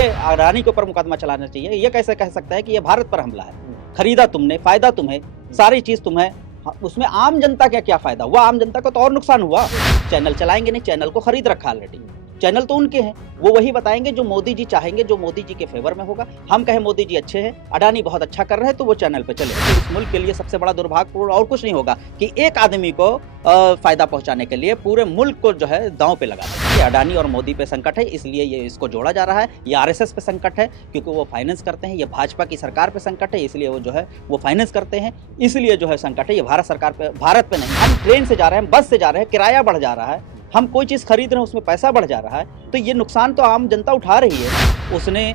ये अडानी के ऊपर मुकदमा चलाना चाहिए। ये कैसे कह सकता है कि ये भारत पर हमला है? खरीदा तुमने, फायदा तुम्हें, सारी चीज तुम्हें, उसमें आम जनता का क्या फायदा हुआ? आम जनता को तो और नुकसान हुआ। चैनल चलाएंगे नहीं, चैनल को खरीद रखा ऑलरेडी। चैनल तो उनके हैं, वो वही बताएंगे जो मोदी जी चाहेंगे, जो मोदी जी के फेवर में होगा। हम कहें मोदी जी अच्छे हैं, अडानी बहुत अच्छा कर रहे हैं, तो वो चैनल पे चले। तो इस मुल्क के लिए सबसे बड़ा दुर्भाग्यपूर्ण और कुछ नहीं होगा कि एक आदमी को फायदा पहुंचाने के लिए पूरे मुल्क को जो है दांव पे लगा दें। ये अडानी और मोदी पे संकट है, इसलिए ये इसको जोड़ा जा रहा है। ये आरएसएस पे संकट है क्योंकि वो फाइनेंस करते हैं। ये भाजपा की सरकार पे संकट है, इसलिए वो जो है वो फाइनेंस करते हैं, इसलिए जो है संकट है। ये भारत सरकार पे, भारत पे नहीं। हम ट्रेन से जा रहे हैं, बस से जा रहे हैं, किराया बढ़ जा रहा है, हम कोई चीज़ खरीद रहे हैं उसमें पैसा बढ़ जा रहा है, तो ये नुकसान तो आम जनता उठा रही है। उसने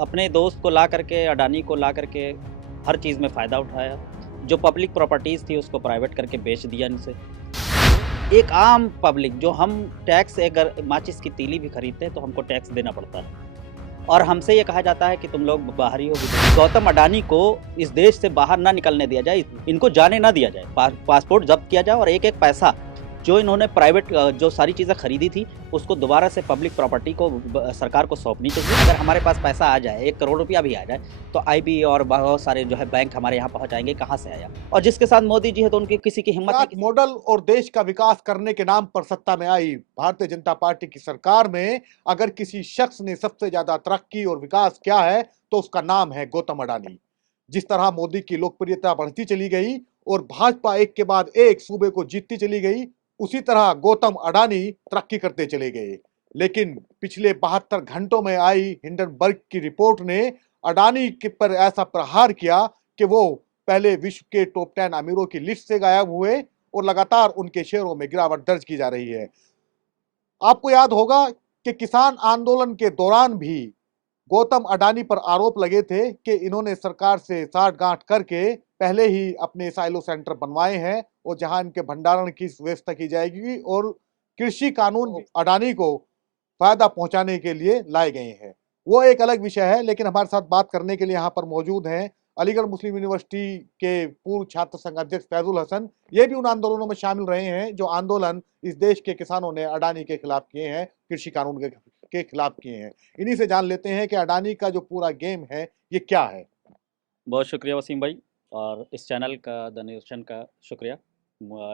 अपने दोस्त को ला करके, अडानी को ला करके हर चीज़ में फ़ायदा उठाया। जो पब्लिक प्रॉपर्टीज़ थी उसको प्राइवेट करके बेच दिया इनसे। एक आम पब्लिक, जो हम टैक्स, अगर माचिस की तीली भी खरीदते हैं तो हमको टैक्स देना पड़ता है, और हमसे ये कहा जाता है कि तुम लोग बाहरी हो। गौतम अडानी को इस देश से बाहर ना निकलने दिया जाए, इनको जाने ना दिया जाए, पासपोर्ट जब्त किया जाए, और एक एक पैसा जो इन्होंने प्राइवेट जो सारी चीज़ें खरीदी थी उसको दोबारा से पब्लिक प्रॉपर्टी को सरकार को सौंपनी चाहिए। अगर हमारे पास पैसा आ जाए, 1 करोड़ रुपया भी आ जाए, तो आईबी और बहुत सारे जो है बैंक हमारे यहाँ पहुँच जाएंगे। कहाँ से आया? और जिसके साथ मोदी जी है तो उनकी किसी की हिम्मत नहीं। मॉडल और देश का विकास करने के नाम पर सत्ता में आई भारतीय जनता पार्टी की सरकार में अगर किसी शख्स ने सबसे ज्यादा तरक्की और विकास किया है तो उसका नाम है गौतम अडानी। जिस तरह मोदी की लोकप्रियता बढ़ती चली गई और भाजपा एक के बाद एक सूबे को जीतती चली गई, उसी तरह गौतम अडानी तरक्की करते चले गए। लेकिन पिछले 72 घंटों में आई हिंडनबर्ग की रिपोर्ट ने अडानी के पर ऐसा प्रहार किया कि वो पहले विश्व के टॉप 10 अमीरों की लिस्ट से गायब हुए और लगातार उनके शेयरों में गिरावट दर्ज की जा रही है। आपको याद होगा कि किसान आंदोलन के दौरान भी गौतम अडानी पर आरोप लगे थे कि इन्होंने सरकार से साठगांठ करके पहले ही अपने साइलो सेंटर बनवाए हैं और जहां इनके भंडारण की व्यवस्था की जाएगी, और कृषि कानून अडानी को फायदा पहुंचाने के लिए लाए गए हैं। वो एक अलग विषय है, लेकिन हमारे साथ बात करने के लिए यहाँ पर मौजूद हैं अलीगढ़ मुस्लिम यूनिवर्सिटी के पूर्व छात्र संघ अध्यक्ष फैजुल हसन। ये भी उन आंदोलनों में शामिल रहे हैं जो आंदोलन इस देश के किसानों ने अडानी के खिलाफ किए हैं, कृषि कानून के खिलाफ किए हैं। इन्हीं से जान लेते हैं कि अडानी का जो पूरा गेम है ये क्या है। बहुत शुक्रिया वसीम भाई, और इस चैनल का डोनेशन का शुक्रिया।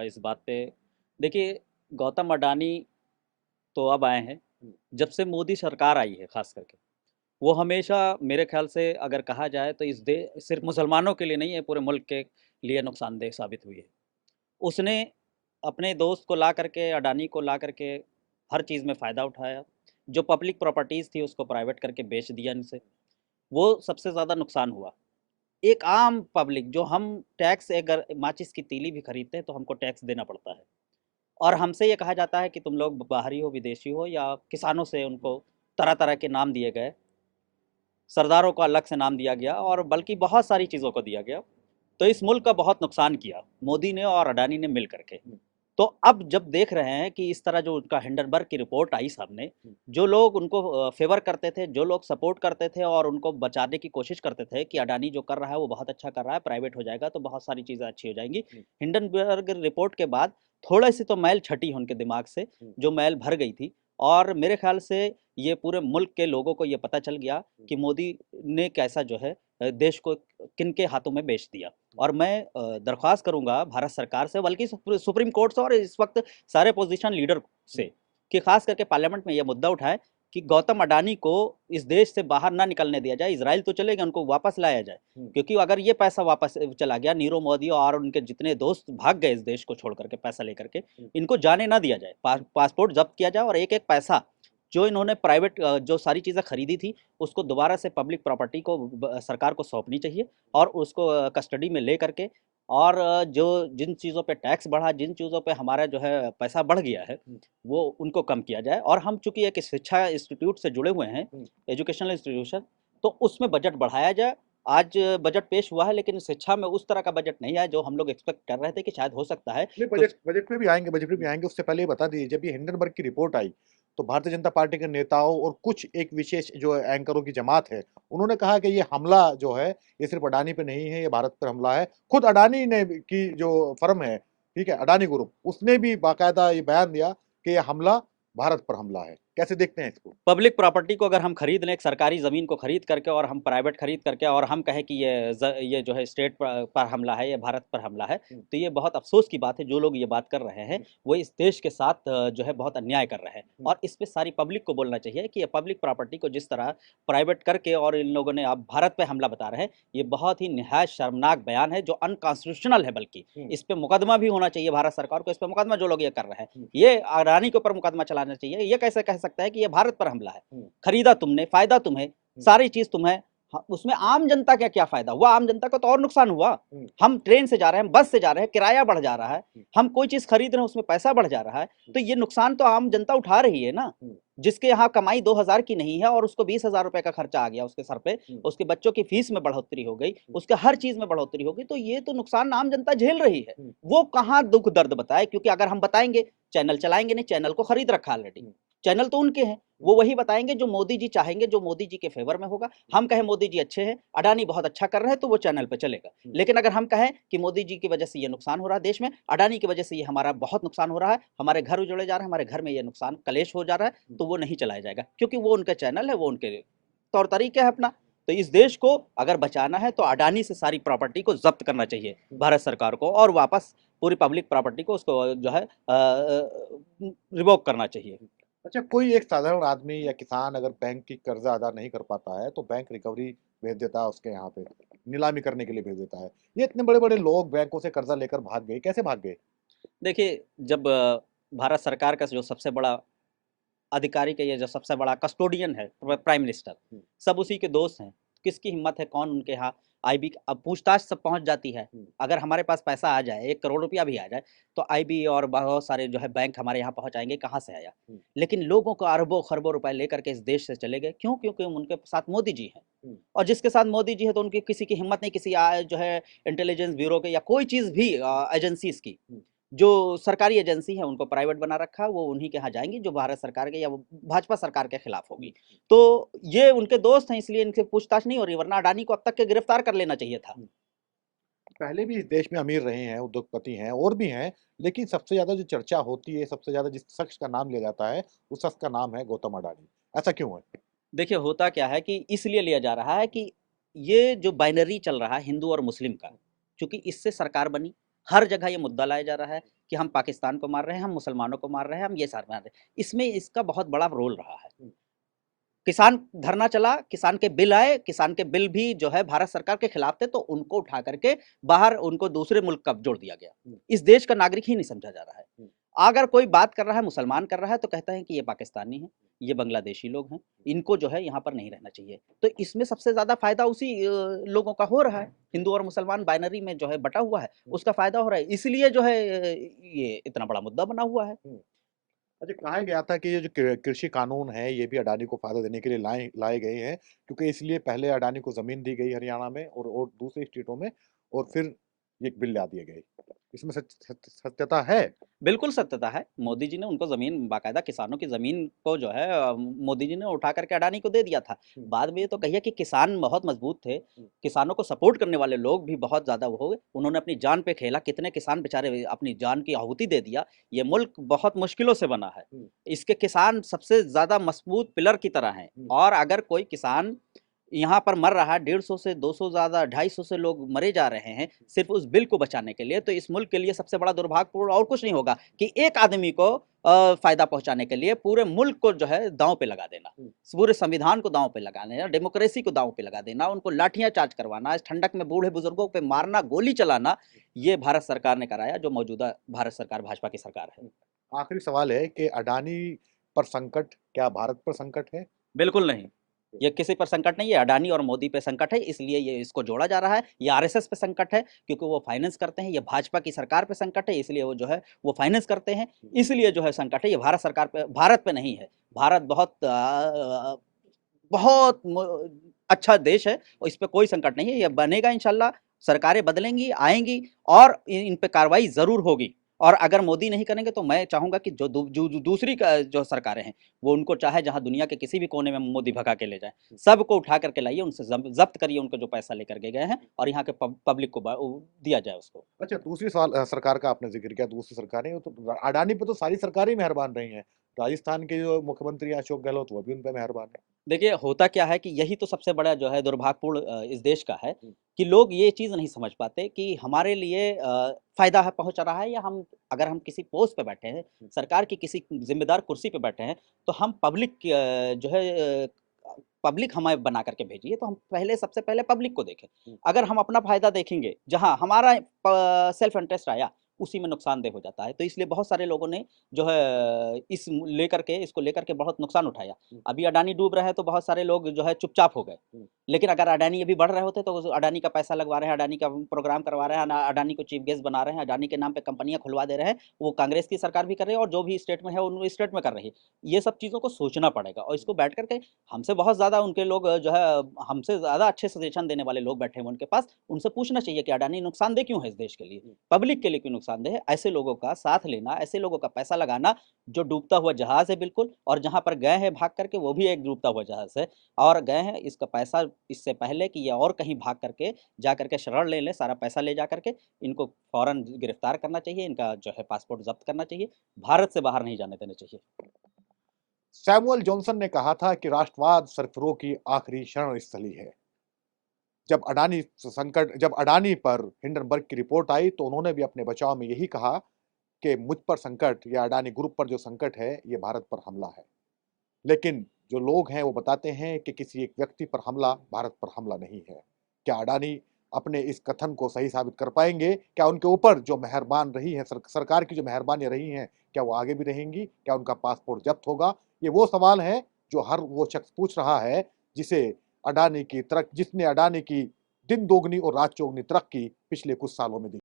इस बात पे देखिए, गौतम अडानी तो अब आए हैं, जब से मोदी सरकार आई है खास करके। वो हमेशा, मेरे ख्याल से अगर कहा जाए तो इस देश सिर्फ मुसलमानों के लिए नहीं है, पूरे मुल्क के लिए नुकसानदेह साबित हुई है। उसने अपने दोस्त को ला करके, अडानी को ला करके हर चीज़ में फ़ायदा उठाया। जो पब्लिक प्रॉपर्टीज़ थी उसको प्राइवेट करके बेच दिया इनसे, वो सबसे ज़्यादा नुकसान हुआ। एक आम पब्लिक, जो हम टैक्स, अगर माचिस की तीली भी खरीदते हैं तो हमको टैक्स देना पड़ता है, और हमसे ये कहा जाता है कि तुम लोग बाहरी हो, विदेशी हो, या किसानों से उनको तरह तरह के नाम दिए गए, सरदारों को अलग से नाम दिया गया, और बल्कि बहुत सारी चीज़ों को दिया गया। तो इस मुल्क का बहुत नुकसान किया मोदी ने और अडानी ने मिल करके। तो अब जब देख रहे हैं कि इस तरह जो उनका हिंडनबर्ग की रिपोर्ट आई सामने, जो लोग उनको फेवर करते थे, जो लोग सपोर्ट करते थे और उनको बचाने की कोशिश करते थे कि अडानी जो कर रहा है वो बहुत अच्छा कर रहा है, प्राइवेट हो जाएगा तो बहुत सारी चीज़ें अच्छी हो जाएंगी। हिंडनबर्ग रिपोर्ट के बाद थोड़ी सी तो मैल छटी उनके दिमाग से, जो मैल भर गई थी। और मेरे ख्याल से ये पूरे मुल्क के लोगों को ये पता चल गया कि मोदी ने कैसा जो है देश को किनके हाथों में बेच दिया। और मैं दरख्वास्त करूंगा भारत सरकार से, बल्कि सुप्रीम कोर्ट से, और इस वक्त सारे पोजीशन लीडर से, कि खास करके पार्लियामेंट में यह मुद्दा उठाए कि गौतम अडानी को इस देश से बाहर ना निकलने दिया जाए। इजराइल तो चलेगा, उनको वापस लाया जाए, क्योंकि अगर ये पैसा वापस चला गया, नीरव मोदी और उनके जितने दोस्त भाग गए इस देश को छोड़ करके पैसा लेकर के, इनको जाने ना दिया जाए। पासपोर्ट जब्त किया जाए, और एक एक पैसा जो इन्होंने प्राइवेट जो सारी चीज़ें खरीदी थी उसको दोबारा से पब्लिक प्रॉपर्टी को सरकार को सौंपनी चाहिए, और उसको कस्टडी में ले करके, और जो जिन चीज़ों पे टैक्स बढ़ा, जिन चीज़ों पे हमारा जो है पैसा बढ़ गया है, वो उनको कम किया जाए। और हम चूंकि एक शिक्षा इंस्टीट्यूट से जुड़े हुए हैं, एजुकेशनल इंस्टीट्यूशन, तो उसमें बजट बढ़ाया जाए। आज बजट पेश हुआ है, लेकिन शिक्षा में उस तरह का बजट नहीं आया जो हम लोग एक्सपेक्ट कर रहे थे कि शायद हो सकता है नहीं, कुछ। बजट में भी आएंगे, बजट में भी आएंगे। उससे पहले ये बता दीजिए, जब ये हिंडनबर्ग की रिपोर्ट आई तो भारतीय जनता पार्टी के नेताओं और कुछ एक विशेष जो एंकरों की जमात है, उन्होंने कहा कि ये हमला जो है ये सिर्फ अडानी पे नहीं है, ये भारत पर हमला है। खुद अडानी ने की जो फर्म है, ठीक है, अडानी ग्रुप, उसने भी बाकायदा ये बयान दिया कि ये हमला भारत पर हमला है। कैसे देखते हैं इसको? पब्लिक प्रॉपर्टी को अगर हम खरीद लें, एक सरकारी ज़मीन को खरीद करके और हम प्राइवेट खरीद करके और हम कहें कि ये जो है स्टेट पर हमला है, ये भारत पर हमला है, तो ये बहुत अफ़सोस की बात है। जो लोग ये बात कर रहे हैं, वो इस देश के साथ जो है बहुत अन्याय कर रहे हैं और इस पे सारी पब्लिक को बोलना चाहिए कि ये पब्लिक प्रॉपर्टी को जिस तरह प्राइवेट करके और इन लोगों ने अब भारत पे हमला बता रहे हैं, ये बहुत ही निहायत शर्मनाक बयान है जो अनकॉन्स्टिट्यूशनल है बल्कि। इस पे मुकदमा भी होना चाहिए भारत सरकार को, इस पे मुकदमा जो लोग ये कर रहे हैं। ये अडानी के ऊपर मुकदमा चलाना चाहिए। ये कैसे कह सकता है कि ये भारत पर हमला है? खरीदा तुमने, फ़ायदा तुम्हें, सारी चीज़ तुम्हें उसमें आम जनता का क्या फ़ायदा हुआ? आम जनता को तो और नुकसान हुआ। हम ट्रेन से जा रहे हैं, बस से जा रहे हैं, किराया बढ़ जा रहा है, हम कोई चीज़ खरीद रहे हैं उसमें पैसा बढ़ जा रहा है, तो ये नुकसान तो आम जनता उठा रही है ना। जिसके यहाँ कमाई 2000 की नहीं है और उसको 20,000 रुपए का खर्चा आ गया उसके सर पे, उसके बच्चों की फीस में बढ़ोतरी हो गई, उसके हर चीज़ में बढ़ोतरी हो गई, तो ये तो नुकसान आम जनता झेल रही है। वो कहाँ दुःख दर्द बताए, क्योंकि अगर हम बताएँगे, चैनल चलाएँगे नहीं, चैनल को खरीद रखा ऑलरेडी। चैनल तो उनके हैं, वो वही बताएँगे जो मोदी जी चाहेंगे, जो मोदी जी के फ़ेवर में होगा। हम कहें मोदी जी अच्छे हैं, अडानी बहुत अच्छा कर रहे हैं, तो वो चैनल पे चलेगा। लेकिन अगर हम कहें कि मोदी जी की वजह से ये नुकसान हो रहा है देश में, अडानी की वजह से ये हमारा बहुत नुकसान हो रहा है, हमारे घर उजड़े जा रहे हैं, हमारे घर में ये नुकसान कलेश हो जा रहा है, तो वो नहीं चलाया जाएगा, क्योंकि वो उनका चैनल है, वो उनके तौर तरीके है अपना। तो इस देश को अगर बचाना है तो अडानी से सारी प्रॉपर्टी को ज़ब्त करना चाहिए भारत सरकार को और वापस पूरी पब्लिक प्रॉपर्टी को उसको जो है रिवोक करना चाहिए। अच्छा, कोई एक साधारण आदमी या किसान अगर बैंक की कर्जा अदा नहीं कर पाता है, तो बैंक रिकवरी भेज देता है उसके यहाँ पे, नीलामी करने के लिए भेज देता है। ये इतने बड़े-बड़े लोग बैंकों से कर्जा लेकर भाग गए, कैसे भाग गए? देखिए, जब भारत सरकार का जो सबसे बड़ा अधिकारी का ये जो सबसे बड़ा कस्टोडियन है प्राइम मिनिस्टर, सब उसी के दोस्त हैं। किसकी हिम्मत है, कौन उनके यहाँ आईबी अब पूछताछ सब पहुँच जाती है। अगर हमारे पास पैसा आ जाए, 1 करोड़ रुपया भी आ जाए, तो आईबी और बहुत सारे जो है बैंक हमारे यहाँ पहुँच आएँगे, कहाँ से आया? लेकिन लोगों को अरबों-खरबों रुपए लेकर के इस देश से चले गए, क्यों? क्योंकि उनके साथ मोदी जी हैं। और जिसके साथ मोदी जी हैं, तो उनकी किसी की हिम्मत नहीं, किसी जो है इंटेलिजेंस ब्यूरो के या कोई चीज़ भी एजेंसीज़ की। जो सरकारी एजेंसी है उनको प्राइवेट बना रखा है, वो उन्हीं के यहाँ जाएँगी जो भारत सरकार के या वो भाजपा सरकार के खिलाफ होगी। तो ये उनके दोस्त हैं, इसलिए इनसे पूछताछ नहीं हो रही, वरना अडानी को अब तक के गिरफ्तार कर लेना चाहिए था। पहले भी इस देश में अमीर रहे हैं, उद्योगपति हैं और भी हैं, लेकिन सबसे ज़्यादा जो चर्चा होती है, सबसे ज़्यादा जिस शख्स का नाम लिया जाता है, उस शख्स का नाम है गौतम अडानी। ऐसा क्यों है? देखिए, होता क्या है कि इसलिए लिया जा रहा है कि ये जो बाइनरी चल रहा है हिंदू और मुस्लिम का, चूँकि इससे सरकार बनी, हर जगह ये मुद्दा लाया जा रहा है कि हम पाकिस्तान को मार रहे हैं, हम मुसलमानों को मार रहे हैं, हम ये सार मार रहे हैं। इसमें इसका बहुत बड़ा रोल रहा है। किसान धरना चला, किसान के बिल आए, किसान के बिल भी जो है भारत सरकार के खिलाफ थे, तो उनको उठा करके बाहर उनको दूसरे मुल्क का जोड़ दिया गया। इस देश का नागरिक ही नहीं समझा जा रहा है। अगर कोई बात कर रहा है, मुसलमान कर रहा है, तो कहते हैं कि ये पाकिस्तानी हैं, ये बांग्लादेशी लोग हैं, इनको जो है यहाँ पर नहीं रहना चाहिए। तो इसमें सबसे ज़्यादा फ़ायदा उसी लोगों का हो रहा है। हिंदू और मुसलमान बाइनरी में जो है बँटा हुआ है, उसका फ़ायदा हो रहा है। इसलिए जो है ये इतना बड़ा मुद्दा बना हुआ है। अच्छा, कहा गया था कि ये जो कृषि कानून है, ये भी अडानी को फ़ायदा देने के लिए लाए लाए गए हैं, क्योंकि इसलिए पहले अडानी को ज़मीन दी गई हरियाणा में और दूसरी स्टेटों में और फिर ये बिल ला दिए गए। इसमें सत्यता है? बिल्कुल सत्यता है। मोदी जी ने उनको ज़मीन बाकायदा किसानों की ज़मीन को जो है मोदी जी ने उठा कर के अडानी को दे दिया था। बाद में ये तो कहिए कि किसान बहुत मज़बूत थे, किसानों को सपोर्ट करने वाले लोग भी बहुत ज़्यादा वो हो गए। उन्होंने अपनी जान पे खेला, कितने किसान बेचारे अपनी जान की आहुति दे दिया। ये मुल्क बहुत मुश्किलों से बना है। इसके किसान सबसे ज़्यादा मज़बूत पिलर की तरह हैं और अगर कोई किसान यहाँ पर मर रहा है 150 से 200 ज़्यादा 250 से लोग मरे जा रहे हैं सिर्फ उस बिल को बचाने के लिए, तो इस मुल्क के लिए सबसे बड़ा दुर्भाग्यपूर्ण और कुछ नहीं होगा कि एक आदमी को फ़ायदा पहुँचाने के लिए पूरे मुल्क को जो है दाँव पे लगा देना। पूरे संविधान को दाँव पे लगा देना, डेमोक्रेसी को दाँव पे लगा देना, उनको लाठियाँ चार्ज करवाना, इस ठंडक में बूढ़े-बुज़ुर्गों पे मारना, गोली चलाना, ये भारत सरकार ने कराया जो मौजूदा भारत सरकार भाजपा की सरकार है। आखिरी सवाल है कि अडानी पर संकट क्या भारत पर संकट है? बिल्कुल नहीं। ये किसी पर संकट नहीं है, अडानी और मोदी पे संकट है, इसलिए ये इसको जोड़ा जा रहा है। ये आरएसएस पे संकट है, क्योंकि वो फाइनेंस करते हैं। ये भाजपा की सरकार पे संकट है, इसलिए वो जो है, वो फाइनेंस करते हैं। इसलिए जो है संकट है, ये भारत पे नहीं है। भारत बहुत अच्छा देश है और इस पे कोई संकट नहीं है। ये बनेगा इंशाल्लाह, सरकारें बदलेंगी, आएँगी और इन पे कार्रवाई ज़रूर होगी। और अगर मोदी नहीं करेंगे तो मैं चाहूँगा कि जो दूसरी जो सरकारें हैं, वो उनको चाहे जहाँ दुनिया के किसी भी कोने में मोदी भगा के ले जाएँ। सबको उठा कर के लाइए, उनसे ज़ब्त करिए उनको जो पैसा लेकर के गए हैं और यहाँ के पब्लिक को दिया जाए उसको। अच्छा, दूसरी सरकार का आपने ज़िक्र किया, दूसरी सरकारें वो तो अडानी पे तो सारी सरकारें ही मेहरबान रही हैं। राजस्थान के जो मुख्यमंत्री हैं अशोक गहलोत, वो भी उन पे मेहरबान है। देखिए, होता क्या है कि यही तो सबसे बड़ा जो है दुर्भाग्यपूर्ण इस देश का है हुँ। कि लोग ये चीज़ नहीं समझ पाते कि हमारे लिए फ़ायदा है पहुँच रहा है या हम अगर हम किसी पोस्ट पे बैठे हैं, हुँ। सरकार की किसी ज़िम्मेदार कुर्सी पे बैठे हैं, तो हम पब्लिक जो है पब्लिक हमें बना कर के भेजी है, तो हम पहले सबसे पहले पब्लिक को देखें। हुँ। अगर हम अपना फ़ायदा देखेंगे, जहाँ हमारा सेल्फ इंटरेस्ट आया, उसी में नुकसानदेह हो जाता है। तो इसलिए बहुत सारे लोगों ने जो है इसको लेकर के बहुत नुकसान उठाया। हुँ। अभी अडानी डूब रहे हैं तो बहुत सारे लोग जो है चुपचाप हो गए। हुँ। लेकिन अगर अडानी अभी बढ़ रहे होते तो उस अडानी का पैसा लगवा रहे हैं, अडानी का प्रोग्राम करवा रहे हैं, अडानी को चीफ गेस्ट बना रहे हैं, अडानी के नाम पे कंपनियाँ खुलवा दे रहे हैं। वो कांग्रेस की सरकार भी कर रही है और जो भी स्टेट में है उन स्टेट में कर रही है। ये सब चीज़ों को सोचना पड़ेगा और इसको बैठ कर के हमसे बहुत ज़्यादा उनके लोग जो है हमसे ज़्यादा अच्छे सजेशन देने वाले लोग बैठे हैं उनके पास। उनसे पूछना चाहिए कि अडानी नुकसानदेह क्यों है इस देश के लिए? हुँ। पब्लिक के लिए क्यों नुकसानदेह है? ऐसे लोगों का साथ लेना, ऐसे लोगों का पैसा लगाना जो डूबता हुआ जहाज़ है बिल्कुल और जहाँ पर गए हैं भाग करके वो भी एक डूबता हुआ जहाज़ है और गए हैं इसका पैसा इससे पहले कि ये और कहीं भाग करके जा करके शरण ले लें, सारा पैसा ले जा करके इनको फ़ौरन गिरफ्तार करना चाहिए, इनका जो है पासपोर्ट ज़ब्त करना चाहिए, भारत से बाहर नहीं जाने देना चाहिए। सैमुअल जॉनसन ने कहा था कि राष्ट्रवाद सरफरों की आखिरी शरण स्थली है। जब अडानी पर हिंडनबर्ग की रिपोर्ट आई तो उन्होंने भी अपने बचाव में यही कहा कि मुझ पर संकट या अडानी ग्रुप पर जो संकट है, ये भारत पर हमला है। लेकिन जो लोग हैं वो बताते हैं कि किसी एक व्यक्ति पर हमला भारत पर हमला नहीं है। क्या अडानी अपने इस कथन को सही साबित कर पाएँगे? क्या उनके ऊपर जो मेहरबान रही है सरकार की जो मेहरबानियाँ रही हैं, क्या वो आगे भी रहेंगी? क्या उनका पासपोर्ट जब्त होगा? ये वो सवाल हैं जो हर वो शख्स पूछ रहा है जिसे जिसने अडानी की दिन दोगुनी और रात चौगुनी तरक्की पिछले कुछ सालों में दी।